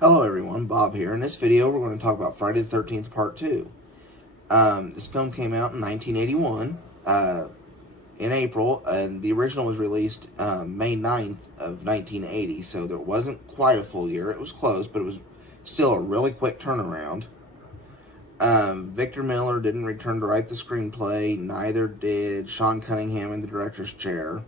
Hello everyone, Bob here. In this video we're going to talk about Friday the 13th Part 2. This film came out in 1981 in April, and the original was released May 9th of 1980, so there wasn't quite a full year. It was close, but it was still a really quick turnaround. Victor Miller didn't return to write the screenplay, neither did Sean Cunningham in the director's chair.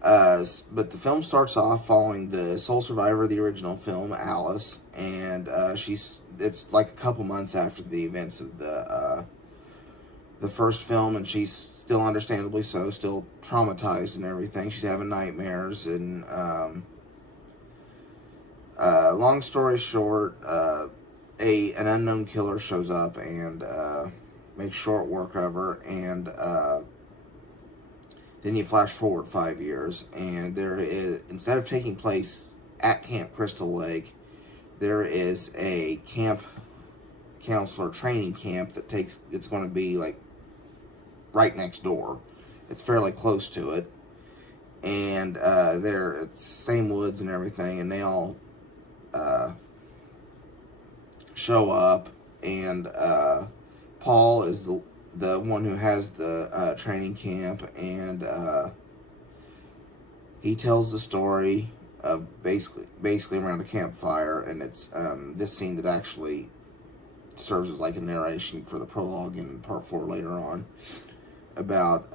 But the film starts off following the sole survivor of the original film, Alice, and it's like a couple months after the events of the first film, and she's still, understandably so, still traumatized and everything. She's having nightmares, and long story short, an unknown killer shows up and makes short work of her, and then you flash forward 5 years, and there is, instead of taking place at Camp Crystal Lake, there is a camp counselor training camp it's going to be like right next door. It's fairly close to it, and it's same woods and everything, and they all show up, and Paul is the one who has the training camp, and he tells the story of basically around a campfire, and it's this scene that actually serves as like a narration for the prologue in part 4 later on, about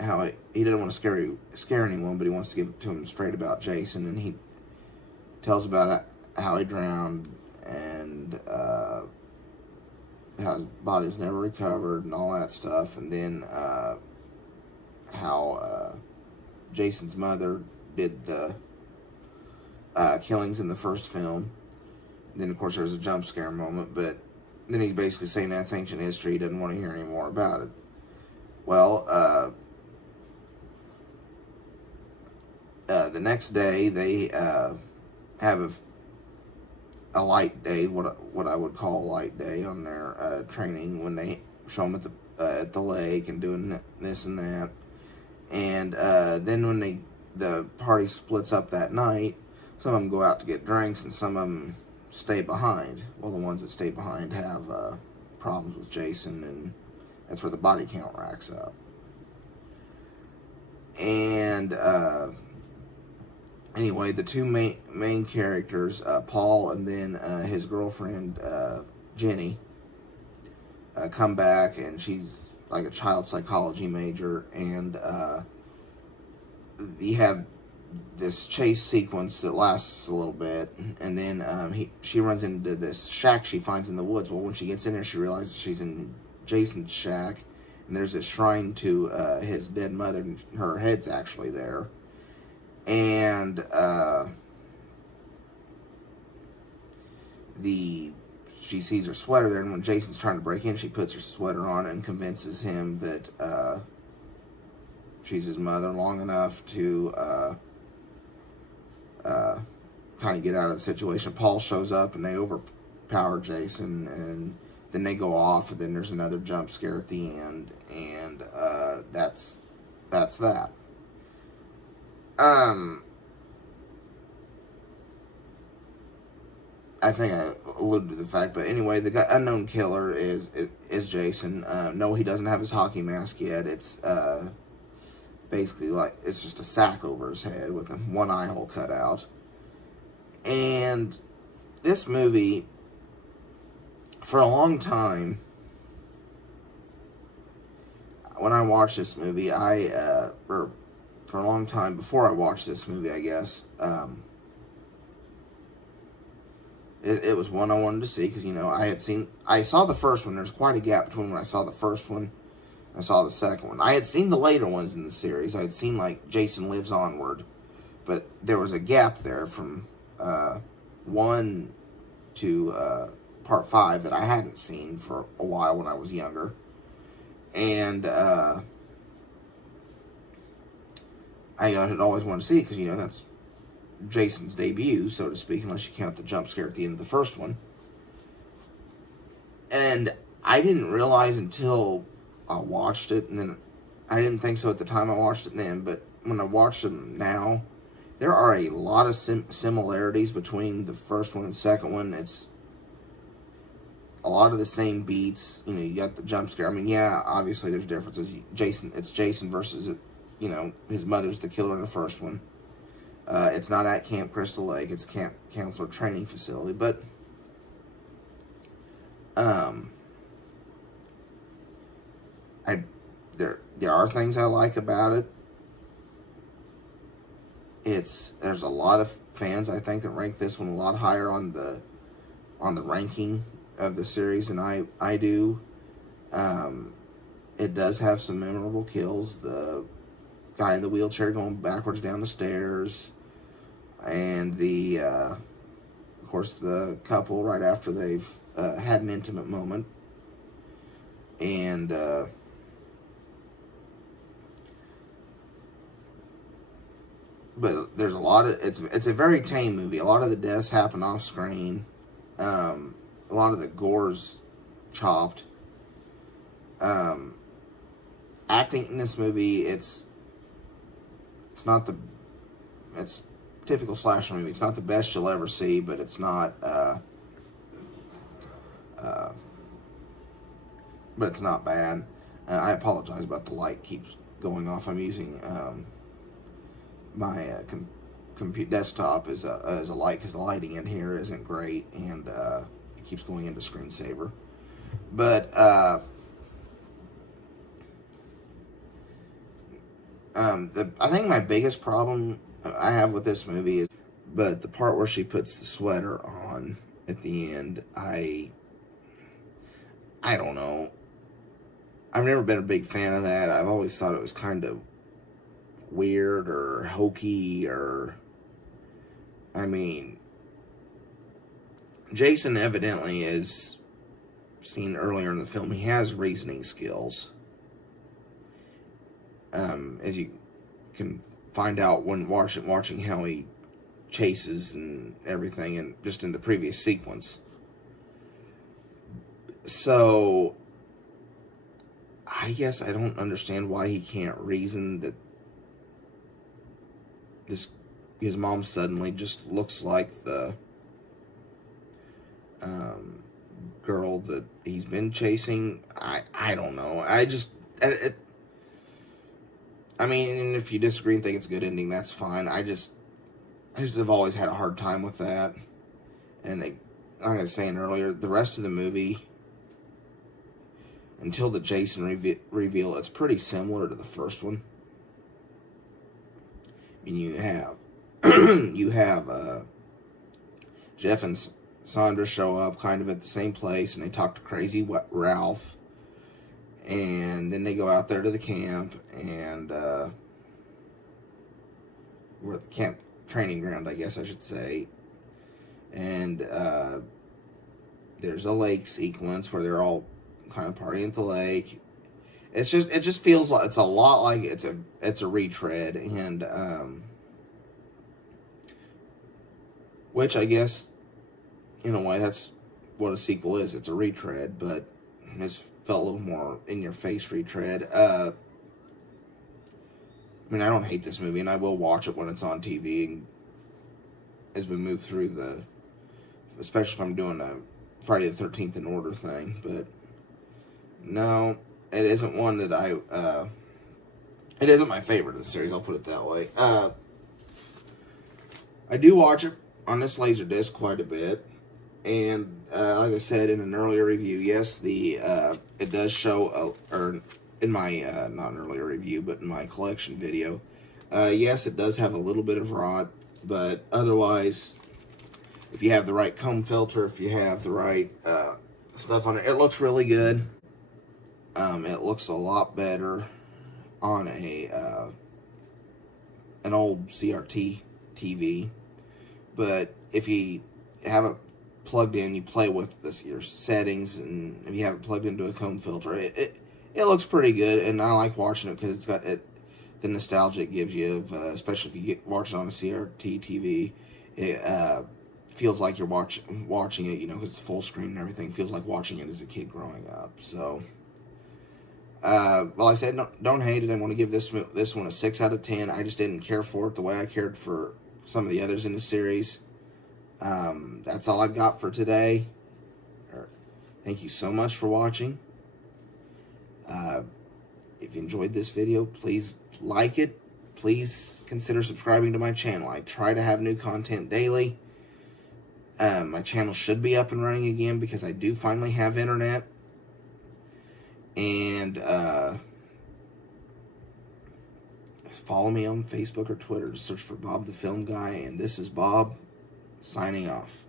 how he didn't want to scare anyone, but he wants to give it to him straight about Jason, and he tells about how he drowned, and how his body's never recovered and all that stuff, and then how Jason's mother did the killings in the first film. And then of course there's a jump scare moment, but then he's basically saying that's ancient history. He doesn't want to hear any more about it. Well, the next day they have a light day, what I would call a light day on their training, when they show them at the lake and doing this and that, and then when the party splits up that night, some of them go out to get drinks and some of them stay behind. Well, the ones that stay behind have problems with Jason, and that's where the body count racks up. And anyway, the two main characters, Paul and then his girlfriend, Jenny, come back, and she's like a child psychology major, and you have this chase sequence that lasts a little bit, and then she runs into this shack she finds in the woods. Well, when she gets in there, she realizes she's in Jason's shack, and there's this shrine to his dead mother, and her head's actually there. And she sees her sweater there, and when Jason's trying to break in, she puts her sweater on and convinces him that she's his mother, long enough to kind of get out of the situation. Paul shows up, and they overpower Jason, and then they go off, and then there's another jump scare at the end, and that's that. I think I alluded to the fact, but anyway, the unknown killer is Jason. No, he doesn't have his hockey mask yet. It's basically like it's just a sack over his head with one eye hole cut out. And this movie, for a long time, when I watched this movie, or for a long time before I watched this movie, I guess, it was one I wanted to see, because, I saw the first one. There's quite a gap between when I saw the first one and I saw the second one. I had seen the later ones in the series. I had seen, like, Jason Lives Onward, but there was a gap there from 1 to part 5 that I hadn't seen for a while when I was younger. And I had always wanted to see it, because, that's Jason's debut, so to speak, unless you count the jump scare at the end of the first one. And I didn't realize until I watched it, and then I didn't think so at the time I watched it then, but when I watched it now, there are a lot of similarities between the first one and second one. It's a lot of the same beats. You know, you got the jump scare. I mean, yeah, obviously there's differences. It's Jason versus, you know, his mother's the killer in the first one. It's not at Camp Crystal Lake. It's Camp Counselor Training Facility. But there are things I like about it. There's a lot of fans, I think, that rank this one a lot higher on the ranking of the series than I do. It does have some memorable kills. The guy in the wheelchair going backwards down the stairs, and of course, the couple right after they've had an intimate moment, and but there's a lot of it's a very tame movie. A lot of the deaths happen off screen. A lot of the gore's chopped. Acting in this movie, it's typical slasher movie. It's not the best you'll ever see, but it's not but it's not bad. I apologize about the light keeps going off. I'm using my desktop as a light because the lighting in here isn't great, and it keeps going into screensaver. But I think my biggest problem I have with this movie is, but the part where she puts the sweater on at the end, I don't know. I've never been a big fan of that. I've always thought it was kind of weird or hokey, or, I mean, Jason evidently is seen earlier in the film. He has reasoning skills, as you can find out when watching how he chases and everything, and just in the previous sequence. So I guess I don't understand why he can't reason that his mom suddenly just looks like the girl that he's been chasing. I don't know. I mean, if you disagree and think it's a good ending, that's fine. I just have always had a hard time with that. And like I was saying earlier, the rest of the movie, until the Jason reveal, it's pretty similar to the first one. I mean, you have Jeff and Sandra show up kind of at the same place, and they talk to Crazy Ralph, and then they go out there to the camp, and we're at the camp training ground, I guess I should say, and there's a lake sequence where they're all kind of partying at the lake. It just feels like it's a lot like it's a retread, and which I guess in a way that's what a sequel is. It's a retread, but this felt a little more in your face retread. I mean, I don't hate this movie, and I will watch it when it's on TV, and as we move through especially if I'm doing a Friday the 13th in order thing. But no, it isn't one that it isn't my favorite of the series, I'll put it that way. I do watch it on this laserdisc quite a bit, and like I said in an earlier review, yes, it does show, or in my, not an earlier review, but in my collection video, yes, it does have a little bit of rot, but otherwise, if you have the right comb filter, if you have the right stuff on it, it looks really good. It looks a lot better on an old CRT TV, but if you have it plugged in, you play with your settings, and if you have it plugged into a comb filter, it looks pretty good, and I like watching it because it's got the nostalgia it gives you, especially if you watch it on a CRT TV. It feels like you're watching it, you know, because it's full screen and everything. It feels like watching it as a kid growing up. So, well, I said don't hate it. I want to give this one a 6 out of 10. I just didn't care for it the way I cared for some of the others in the series. That's all I've got for today. Thank you so much for watching. If you enjoyed this video, please like it. Please consider subscribing to my channel. I try to have new content daily. My channel should be up and running again because I do finally have internet. And follow me on Facebook or Twitter. Just search for Bob the Film Guy. And this is Bob signing off.